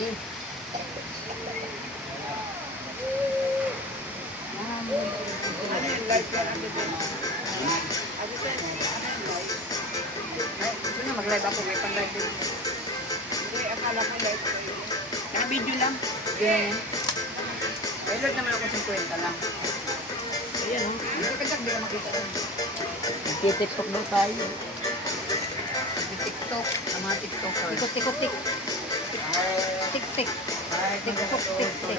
Sige. Ano yung live yan? Ano yun? Ano yun? Ano yung live? Ay, gusto na mag-live ako. May pang-live din. Hindi, akala ko live ko yun. Naka-video lang. Yeah. May load naman ako 50 lang. Ayan o. Hindi ka makita rin. Nagtitiktok daw tayo. Yung TikTok. Ang mga TikTokers. Tikot-tikot-tik. Tik-tik. TikTok. Tik-tik.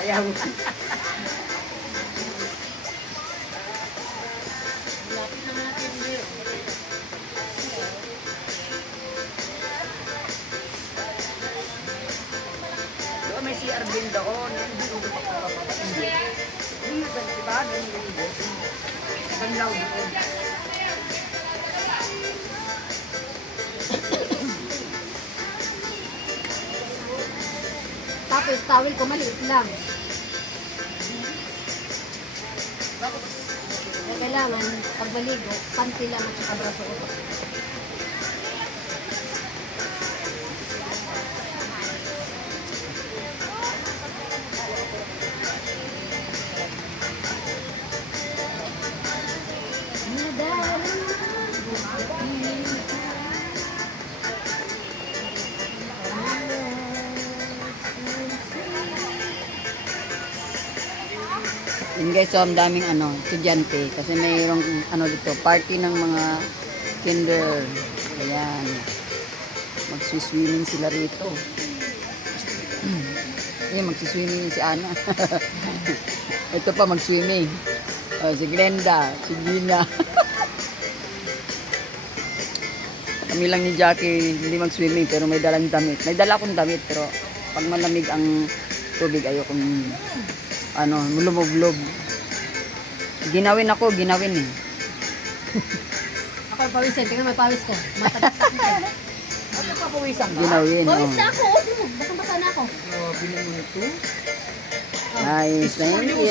Sayaw. Lapit na natin din. Doon may CR din doon. Diba? Banlaw doon. Tapos towel ko maliit lang. Kaya kailangan, pag maligo, panty lang at saka braso ko. Yun guys, so ang daming estudyante kasi mayroong dito, party ng mga kinder. Ayan. Magsiswimming sila rito. Ayan, magsiswimming si Ana. Ito pa magswimming. Si Glenda, si Gina. Kami lang ni Jackie hindi mag-swimming pero may dalang damit. May dala akong damit pero pag malamig ang tubig ayokong lumublob. Ginawin eh. Ako pawisin, tingnan may pawis ko. Matagtak na. Ano pa pawisan ka? Ginawin, Pawis na ako, basang-basa na ako. Grabe naman ito. Nice, thank you.